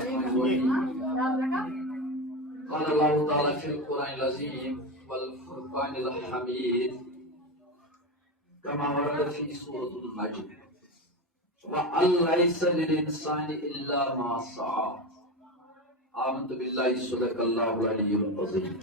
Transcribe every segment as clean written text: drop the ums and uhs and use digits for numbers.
الرحمن الرحيم. قال الله تعالى في القرآن العظيم والفرقان الحميد كما ورد في سورة النجم وأن ليس للإنسان إلا ما سعى. آمنت بالله صدق الله العلي العظيم.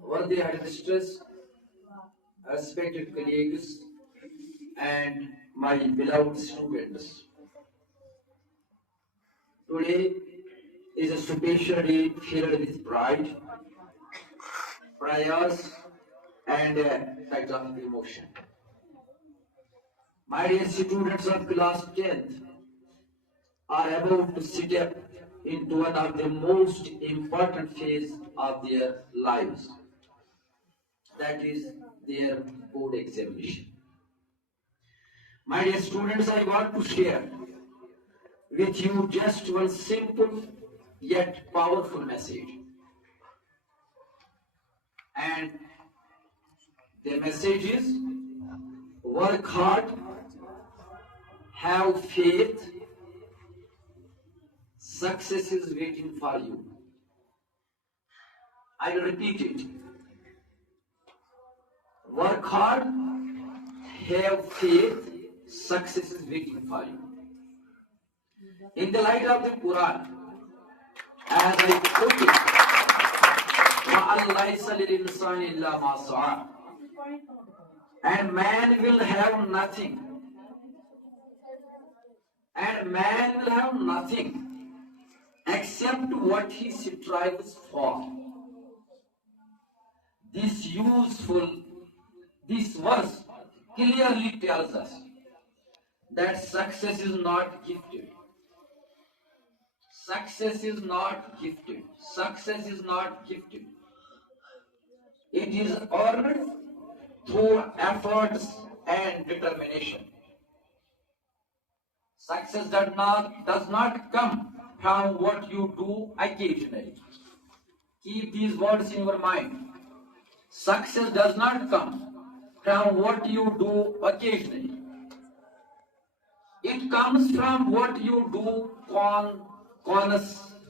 Worthy headmistress, respected colleagues, and my beloved students, today is a special day filled with pride, prayers, and a touch of emotion. My dear students of class 10th are about to step into one of the most important phases of their lives, that is their board examination. My dear students, I want to share with you just one simple yet powerful message. And the message is: work hard, have faith, success is waiting for you. I will repeat it. Work hard, have faith, success is waiting for you. In the light of the Quran, as I put it, وَأَنْ لَيْسَ لِلْإِنسَانِ إِلَّا مَا سَعَى, and man will have nothing, except what he strives for. This verse clearly tells us that success is not gifted. Success is not gifted. Success is not gifted. It is earned through efforts and determination. Success does not come from what you do occasionally. Keep these words in your mind. Success does not come from what you do occasionally. It comes from what you do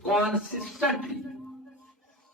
consistently.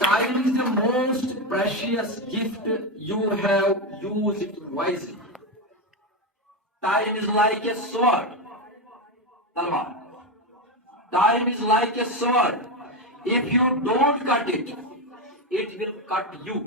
Time is the most precious gift you have. Use it wisely. Time is like a sword. Talwar. Time is like a sword. If you don't cut it, it will cut you.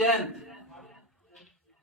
10,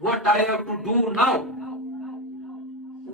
What I have to do now.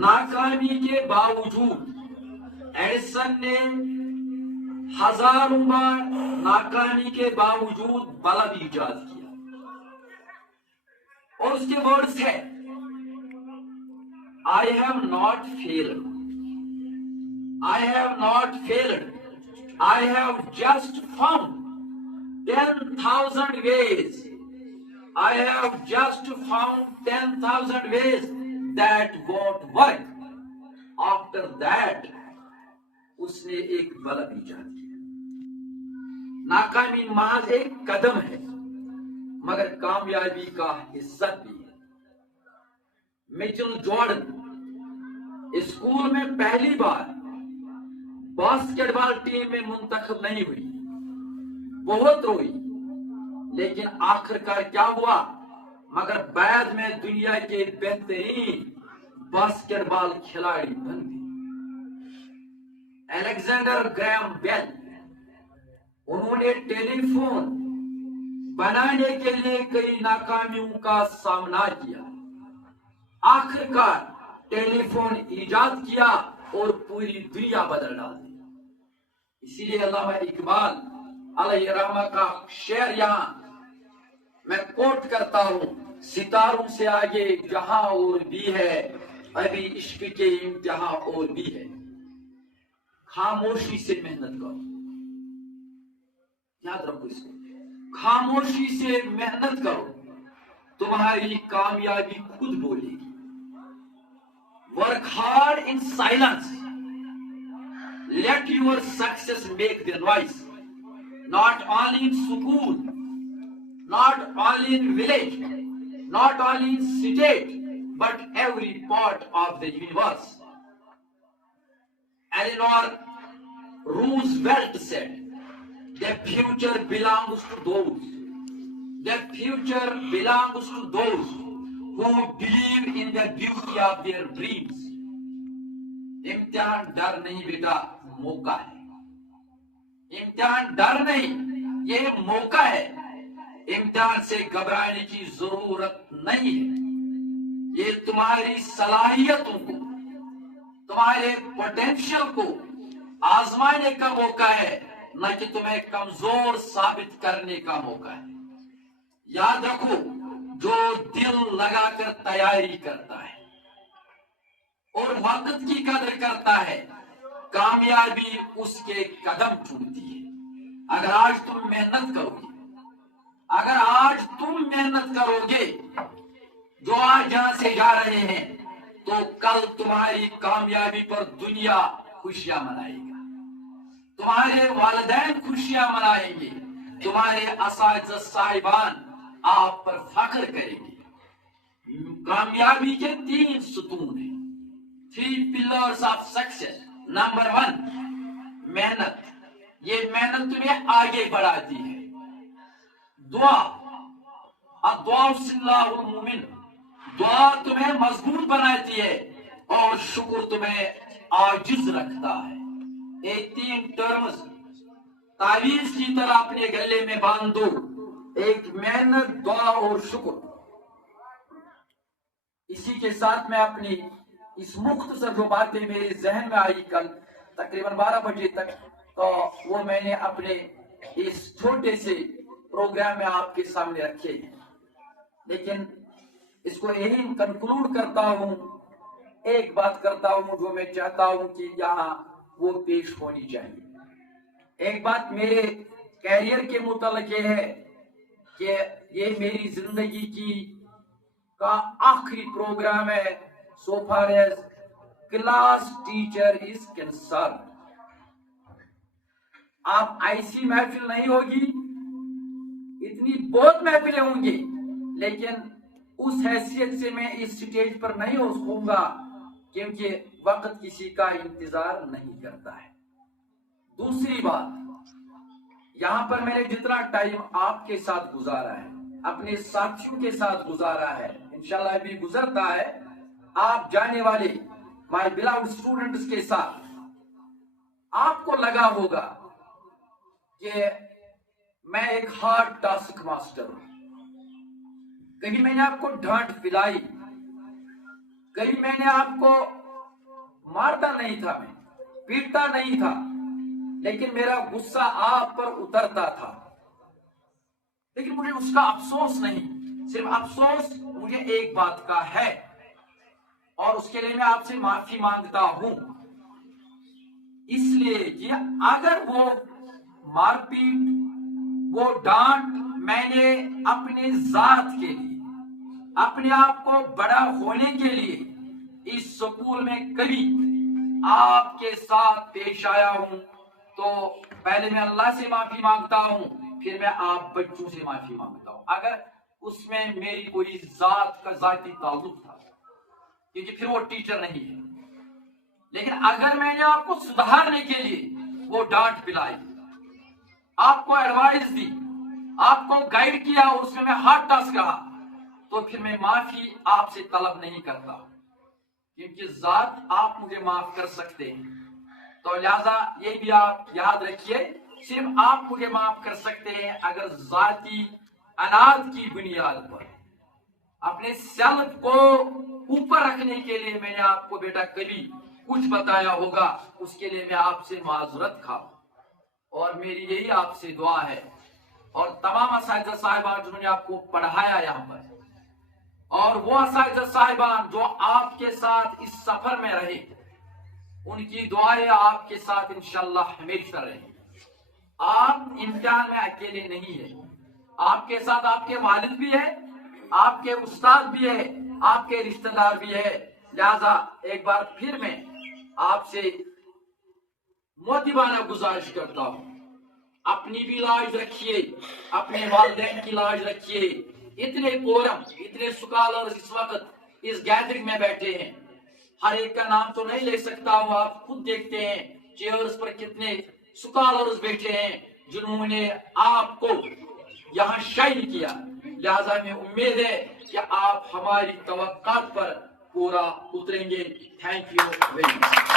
ناکامی کے باوجود Edison نے ہزاروں بار ناکامی کے باوجود bulb ایجاد کیا، اور اس کے ورڈز ہے I have not failed. I have not failed. I have just found 10,000 ways. I have just found 10,000 ways that won't work. After that, اس نے ایک بلب ایجاد کیا۔ ناکامی محض ایک قدم ہے، مگر کامیابی کا حصہ بھی ہے۔ میچل جارڈن اسکول میں پہلی بار باسکٹ بال ٹیم میں منتخب نہیں ہوئی، بہت روئی، لیکن آخرکار کیا ہوا؟ مگر بعد میں دنیا کے بہترین باسکٹ بال کھلاڑی بن گئی۔ الیگزینڈر گریہم بیل، انہوں نے ٹیلی فون بنانے کے لیے کئی ناکامیوں کا سامنا کیا، آخرکار ٹیلی فون ایجاد کیا اور پوری دنیا بدل ڈال دی۔ اسی لیے علامہ اقبال علیہ رحمہ کا شعر یہاں میں کوٹ کرتا ہوں، ستاروں سے آگے جہاں اور بھی ہے، ابھی عشق کے امتحاں اور بھی ہے۔ خاموشی سے محنت کرو، یاد رکھو اس کو، خاموشی سے محنت کرو، تمہاری کامیابی خود بولے گی۔ Work hard in silence. Let your success make the noise. Not only in school, not only in village, not only in state, but every part of the universe. Eleanor Roosevelt said, "The future belongs to those. The future belongs to those who believe in the beauty of their dreams." امتحان ڈر نہیں بیٹا، موقع ہے۔ امتحان ڈر نہیں، یہ موقع ہے۔ امتحان سے گھبرانے کی ضرورت نہیں ہے، یہ تمہاری صلاحیتوں کو، تمہارے پوٹینشل کو آزمانے کا موقع ہے، نہ کہ تمہیں کمزور ثابت کرنے کا موقع ہے۔ یاد رکھو، جو دل لگا کر تیاری کرتا ہے اور وقت کی قدر کرتا ہے، کامیابی اس کے قدم چومتی ہے۔ اگر آج تم محنت کرو گے، اگر آج تم محنت کرو گے، جو آج یہاں سے جا رہے ہیں، تو کل تمہاری کامیابی پر دنیا خوشیاں منائے گا، تمہارے والدین خوشیاں منائیں گے، تمہارے اساتذہ صاحبان آپ پر فخر کریں گے۔ کامیابی کے 3 ستون ہیں، 3 pillars of success۔ نمبر 1 محنت، یہ محنت تمہیں آگے بڑھاتی ہے۔ دعا، الدعاء سلاح المومن، دعا تمہیں مضبوط بناتی ہے، اور شکر تمہیں عاجز رکھتا ہے۔ یہ 3 ٹرمز تعویذ کی طرح اپنے گلے میں باندھ دو، ایک محنت، دعا اور شکر۔ اسی کے ساتھ میں اپنی اس مختصر جو باتیں میرے ذہن میں آئی کل تقریباً 12 بجے تک، تو وہ میں نے اپنے اس چھوٹے سے پروگرام میں آپ کے سامنے رکھے ہیں، لیکن اس کو یہی کنکلوڈ کرتا ہوں، ایک بات کرتا ہوں جو میں چاہتا ہوں کہ یہاں وہ پیش ہونی چاہیے۔ ایک بات میرے کیریئر کے متعلق یہ ہے کہ یہ میری زندگی کا آخری پروگرام ہے so far as class teacher is concerned۔ آپ ایسی محفل نہیں ہوگی، اتنی بہت محفلیں ہوں گی، لیکن اس حیثیت سے میں اس سٹیج پر نہیں ہو سکوں گا، کیونکہ وقت کسی کا انتظار نہیں کرتا ہے۔ دوسری بات، یہاں پر میں نے جتنا ٹائم آپ کے ساتھ گزارا ہے، اپنے ساتھیوں کے ساتھ گزارا ہے، انشاءاللہ ابھی گزرتا ہے، آپ جانے والے مائی beloved اسٹوڈنٹس کے ساتھ، آپ کو لگا ہوگا کہ میں ایک ہارڈ ٹاسک ماسٹر ہوں۔ کہیں میں نے آپ کو ڈانٹ پلائی، کہیں میں نے آپ کو مارتا نہیں تھا، میں پیٹتا نہیں تھا، لیکن میرا غصہ آپ پر اترتا تھا، لیکن مجھے اس کا افسوس نہیں، صرف افسوس مجھے ایک بات کا ہے، اور اس کے لیے میں آپ سے معافی مانگتا ہوں، اس لیے کہ اگر وہ مار پیٹ، وہ ڈانٹ میں نے اپنے ذات کے لیے، اپنے آپ کو بڑا ہونے کے لیے اس سکول میں کبھی آپ کے ساتھ پیش آیا ہوں، تو پہلے میں اللہ سے معافی مانگتا ہوں، پھر میں آپ بچوں سے معافی مانگتا ہوں اگر اس میں میری کوئی ذات کا ذاتی تعلق تھا، کیونکہ پھر وہ ٹیچر نہیں ہے۔ لیکن اگر میں نے آپ کو سدھارنے کے لیے وہ ڈانٹ پلائی، آپ کو ایڈوائز دی، آپ کو گائیڈ کیا اور اس میں ہارڈ ٹاسک رہا، تو پھر میں معافی آپ سے طلب نہیں کرتا، کیونکہ ذات آپ مجھے معاف کر سکتے ہیں، تو لہذا یہ بھی آپ یاد رکھیے، صرف آپ مجھے معاف کر سکتے ہیں اگر ذاتی اناد کی بنیاد پر، اپنے سیلف کو اوپر رکھنے کے لیے میں نے آپ کو بیٹا کبھی کچھ بتایا ہوگا، اس کے لیے میں آپ سے معذرت خواہ، اور میری یہی آپ سے دعا ہے، اور تمام اساتذہ صاحبان جنہوں نے آپ کو پڑھایا یہاں پر، اور وہ اساتذہ صاحبان جو آپ کے ساتھ اس سفر میں رہے، ان کی دعائیں آپ کے ساتھ انشاءاللہ ہمیشہ رہیں۔ آپ امتحان میں اکیلے نہیں ہیں، آپ کے ساتھ آپ کے والد بھی ہے، آپ کے استاد بھی ہے، آپ کے رشتہ دار بھی ہے، لہذا ایک بار پھر میں آپ سے مؤدبانہ گزارش کرتا ہوں، اپنی بھی لاج رکھیے، اپنے والدین کی لاج رکھیے۔ اتنے کورم، اتنے سکالرز اس وقت اس گیدرنگ میں بیٹھے ہیں، ہر ایک کا نام تو نہیں لے سکتا ہوں، آپ خود دیکھتے ہیں چیئرز پر کتنے سکالرز بیٹھے ہیں جنہوں نے آپ کو یہاں شائن کیا، لہذا میں امید ہے کہ آپ ہماری توقعات پر پورا اتریں گے۔ Thank you very much.